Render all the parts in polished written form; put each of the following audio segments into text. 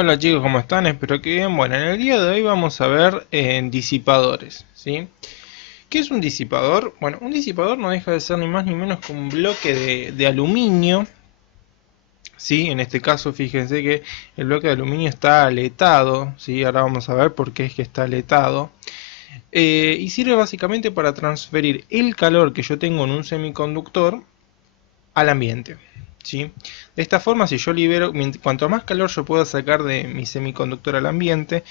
Hola chicos, ¿cómo están? Espero que bien. Bueno, en el día de hoy vamos a ver disipadores, ¿sí? ¿Qué es un disipador? Bueno, un disipador no deja de ser ni más ni menos que un bloque de aluminio, ¿sí? En este caso, fíjense que el bloque de aluminio está aletado, ¿sí? Ahora vamos a ver por qué es que está aletado. Y sirve básicamente para transferir el calor que yo tengo en un semiconductor al ambiente, ¿sí? De esta forma, si yo libero, cuanto más calor yo pueda sacar de mi semiconductor al ambiente,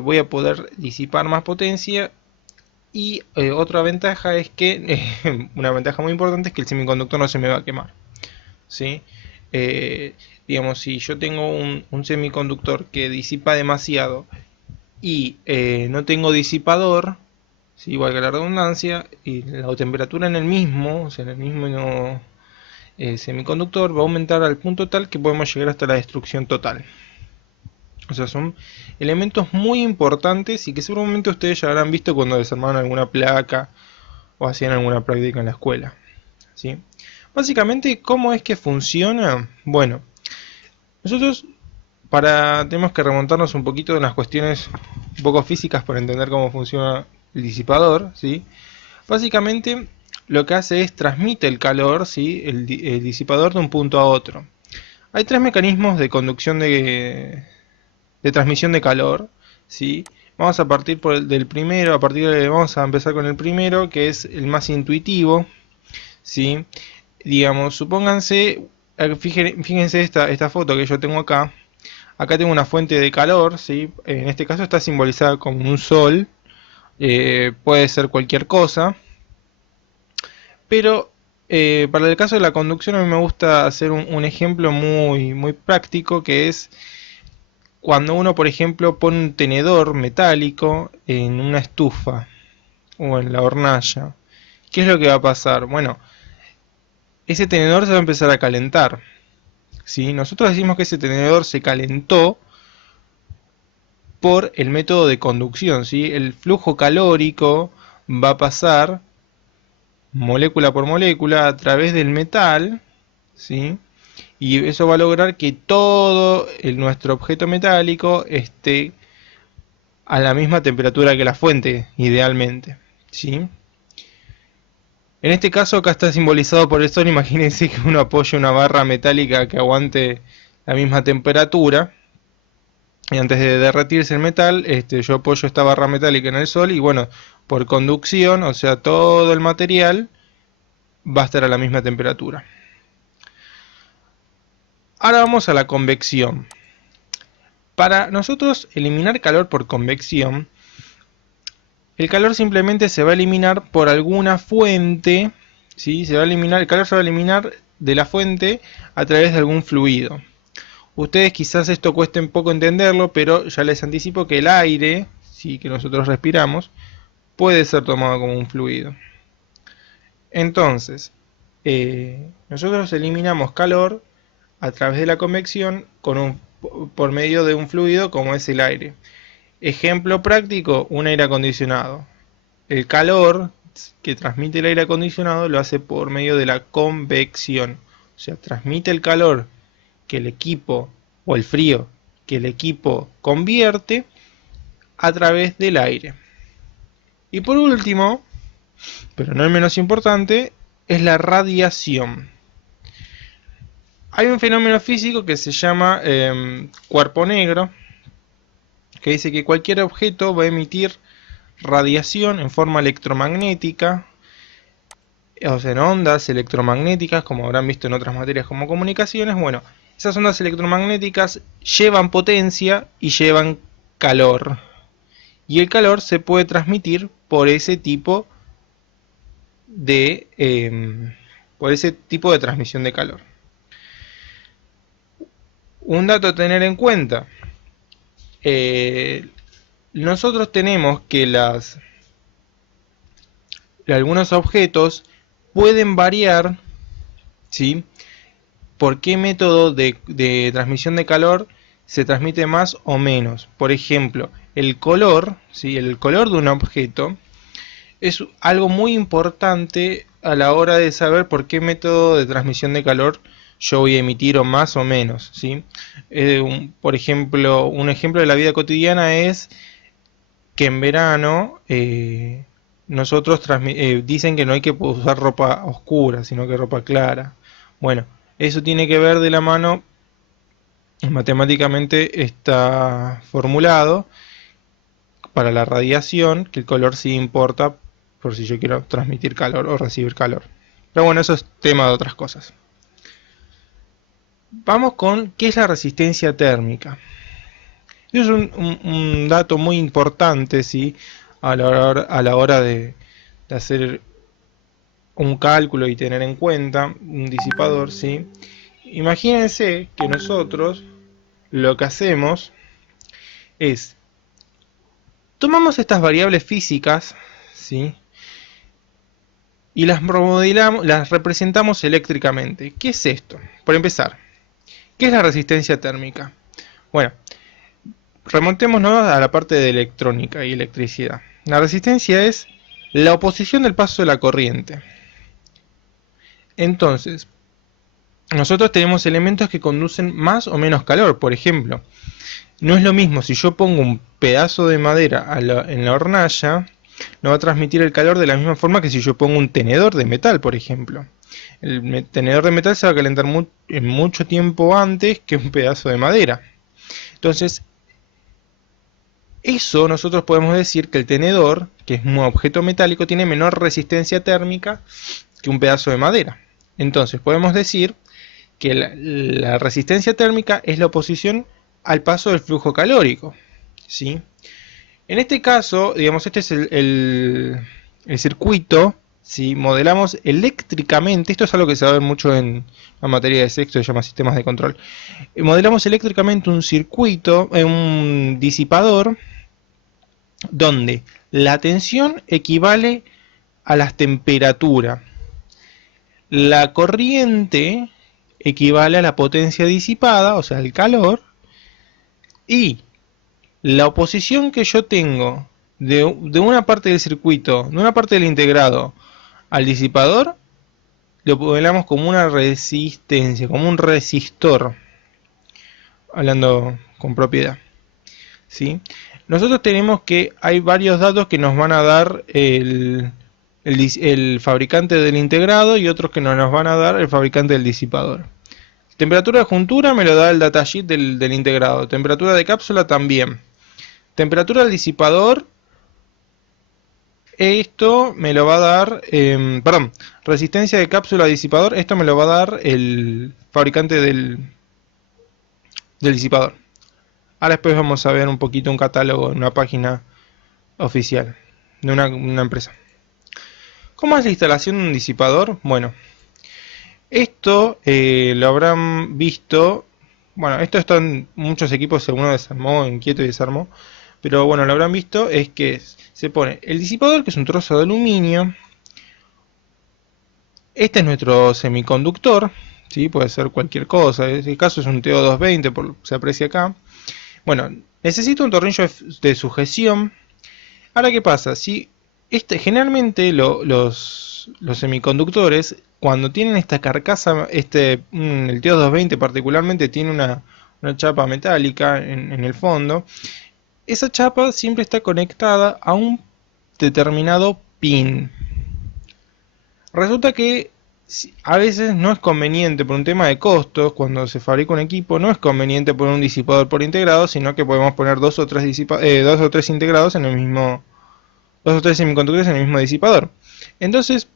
voy a poder disipar más potencia. Y otra ventaja es que, una ventaja muy importante es que el semiconductor no se me va a quemar, ¿sí? Eh, digamos, si yo tengo un semiconductor que disipa demasiado y no tengo disipador, ¿sí? Igual que la redundancia, y la temperatura en el mismo, o sea, en el mismo no, semiconductor va a aumentar al punto tal que podemos llegar hasta la destrucción total. O sea, son elementos muy importantes y que seguramente ustedes ya habrán visto cuando desarmaron alguna placa o hacían alguna práctica en la escuela, ¿sí? Básicamente, ¿cómo es que funciona? Bueno, nosotros tenemos que remontarnos un poquito de las cuestiones un poco físicas para entender cómo funciona el disipador, ¿sí? Básicamente lo que hace es transmite el calor, ¿sí? El disipador de un punto a otro. Hay tres mecanismos de conducción de transmisión de calor, ¿sí? Vamos a partir del primero, vamos a empezar con el primero, que es el más intuitivo, ¿sí? Digamos, supónganse, fíjense esta foto que yo tengo acá. Acá tengo una fuente de calor, ¿sí? En este caso está simbolizada como un sol, puede ser cualquier cosa, pero para el caso de la conducción a mí me gusta hacer un ejemplo muy práctico, que es cuando uno, por ejemplo, pone un tenedor metálico en una estufa o en la hornalla. ¿Qué es lo que va a pasar? Bueno, ese tenedor se va a empezar a calentar, ¿sí? Nosotros decimos que ese tenedor se calentó por el método de conducción, ¿sí? El flujo calórico va a pasar molécula por molécula a través del metal, ¿sí? Y eso va a lograr que todo nuestro objeto metálico esté a la misma temperatura que la fuente, idealmente, ¿sí? En este caso acá está simbolizado por el sol. Imagínense que uno apoya una barra metálica que aguante la misma temperatura. Y antes de derretirse el metal, yo apoyo esta barra metálica en el sol y bueno, por conducción, o sea, todo el material va a estar a la misma temperatura. Ahora vamos a la convección. Para nosotros eliminar calor por convección, el calor simplemente se va a eliminar por alguna fuente, ¿sí? El calor se va a eliminar de la fuente a través de algún fluido. Ustedes quizás esto cueste un poco entenderlo, pero ya les anticipo que el aire, ¿sí? Que nosotros respiramos, puede ser tomado como un fluido. Entonces, nosotros eliminamos calor a través de la convección por medio de un fluido como es el aire. Ejemplo práctico, un aire acondicionado. El calor que transmite el aire acondicionado lo hace por medio de la convección. O sea, transmite el calor que el equipo, o el frío que el equipo convierte a través del aire. Y por último, pero no el menos importante, es la radiación. Hay un fenómeno físico que se llama cuerpo negro, que dice que cualquier objeto va a emitir radiación en forma electromagnética, o sea, en ondas electromagnéticas, como habrán visto en otras materias como comunicaciones. Bueno, esas ondas electromagnéticas llevan potencia y llevan calor. Y el calor se puede transmitir por ese tipo de transmisión de calor. Un dato a tener en cuenta. Nosotros tenemos que algunos objetos pueden variar, ¿sí? ¿Por qué método de transmisión de calor se transmite más o menos? Por ejemplo, el color, ¿sí? El color de un objeto es algo muy importante a la hora de saber por qué método de transmisión de calor yo voy a emitir o más o menos, ¿sí? Por ejemplo, un ejemplo de la vida cotidiana es que en verano nosotros dicen que no hay que usar ropa oscura, sino que ropa clara. Bueno, eso tiene que ver de la mano, matemáticamente está formulado para la radiación, que el color sí importa por si yo quiero transmitir calor o recibir calor. Pero bueno, eso es tema de otras cosas. Vamos con qué es la resistencia térmica. Eso es un dato muy importante, ¿sí? A la hora de hacer un cálculo y tener en cuenta un disipador, ¿sí? Imagínense que nosotros lo que hacemos es tomamos estas variables físicas, ¿sí? Y las modelamos, las representamos eléctricamente. ¿Qué es esto? Por empezar, ¿qué es la resistencia térmica? Bueno, remontémonos a la parte de electrónica y electricidad. La resistencia es la oposición del paso de la corriente. Entonces, nosotros tenemos elementos que conducen más o menos calor. Por ejemplo, no es lo mismo si yo pongo un pedazo de madera en la hornalla, no va a transmitir el calor de la misma forma que si yo pongo un tenedor de metal, por ejemplo. El tenedor de metal se va a calentar en mucho tiempo antes que un pedazo de madera. Entonces, eso nosotros podemos decir que el tenedor, que es un objeto metálico, tiene menor resistencia térmica que un pedazo de madera. Entonces, podemos decir que la resistencia térmica es la oposición al paso del flujo calórico, ¿sí? En este caso, digamos, este es el circuito, ¿sí? Modelamos eléctricamente, esto es algo que se va a ver mucho en la materia de sexto, se llama sistemas de control. Modelamos eléctricamente un circuito, un disipador, donde la tensión equivale a la temperatura, la corriente equivale a la potencia disipada, o sea, el calor, y la oposición que yo tengo de una parte del circuito, de una parte del integrado al disipador, lo modelamos como una resistencia, como un resistor, hablando con propiedad, ¿sí? Nosotros tenemos que hay varios datos que nos van a dar el fabricante del integrado y otros que nos van a dar el fabricante del disipador. Temperatura de juntura me lo da el datasheet del integrado. Temperatura de cápsula también. Temperatura del disipador, esto me lo va a dar, perdón, resistencia de cápsula a disipador, esto me lo va a dar el fabricante del disipador. Ahora después vamos a ver un poquito un catálogo en una página oficial de una empresa. ¿Cómo es la instalación de un disipador? Bueno, esto lo habrán visto, bueno, esto está en muchos equipos, uno desarmó, inquieto y desarmó, pero bueno, lo habrán visto, es que se pone el disipador, que es un trozo de aluminio. Este es nuestro semiconductor, ¿sí? Puede ser cualquier cosa, en este caso es un TO220, se aprecia acá. Bueno, necesito un tornillo de sujeción. Ahora, ¿qué pasa? Si generalmente los semiconductores, cuando tienen esta carcasa, el TO220 particularmente tiene una chapa metálica en el fondo. Esa chapa siempre está conectada a un determinado pin. Resulta que a veces no es conveniente por un tema de costos, cuando se fabrica un equipo, no es conveniente poner un disipador por integrado, sino que podemos poner dos o tres integrados en el mismo, dos o tres semiconductores en el mismo disipador. Entonces,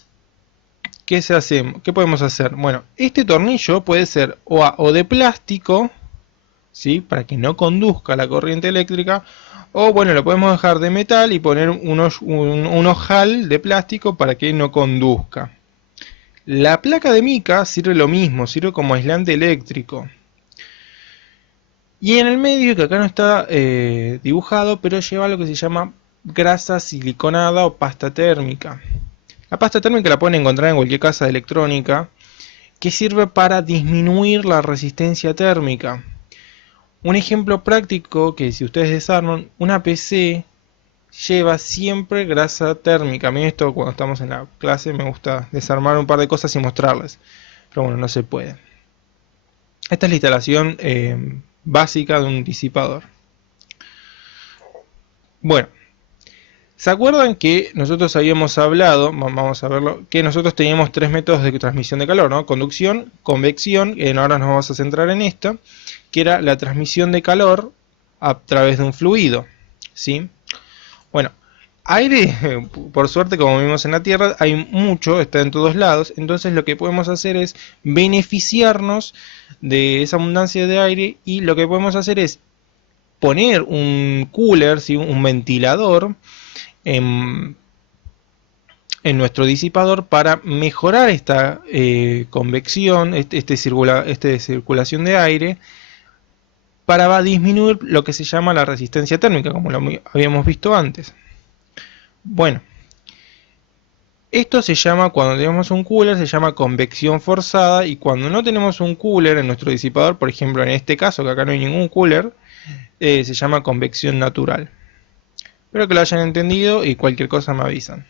¿qué se hace? ¿Qué podemos hacer? Bueno, este tornillo puede ser o de plástico, ¿sí? Para que no conduzca la corriente eléctrica, o bueno, lo podemos dejar de metal y poner un ojal de plástico para que no conduzca. La placa de mica sirve lo mismo, sirve como aislante eléctrico. Y en el medio, que acá no está dibujado, pero lleva lo que se llama grasa siliconada o pasta térmica. La pasta térmica la pueden encontrar en cualquier casa de electrónica, que sirve para disminuir la resistencia térmica. Un ejemplo práctico, que si ustedes desarman una PC, lleva siempre grasa térmica. A mí esto, cuando estamos en la clase, me gusta desarmar un par de cosas y mostrarles, pero bueno, no se puede. Esta es la instalación básica de un disipador. Bueno, ¿se acuerdan que nosotros habíamos hablado, vamos a verlo, que nosotros teníamos tres métodos de transmisión de calor, ¿no? Conducción, convección, ahora nos vamos a centrar en esto, que era la transmisión de calor a través de un fluido, ¿sí? Bueno, aire, por suerte, como vimos en la Tierra, hay mucho, está en todos lados, entonces lo que podemos hacer es beneficiarnos de esa abundancia de aire y lo que podemos hacer es poner un cooler, ¿sí? Un ventilador en, en nuestro disipador para mejorar esta convección, esta circulación de aire, para disminuir lo que se llama la resistencia térmica, como lo habíamos visto antes. Bueno, esto se llama, cuando tenemos un cooler, se llama convección forzada, y cuando no tenemos un cooler en nuestro disipador, por ejemplo en este caso, que acá no hay ningún cooler, se llama convección natural. Espero que lo hayan entendido y cualquier cosa me avisan.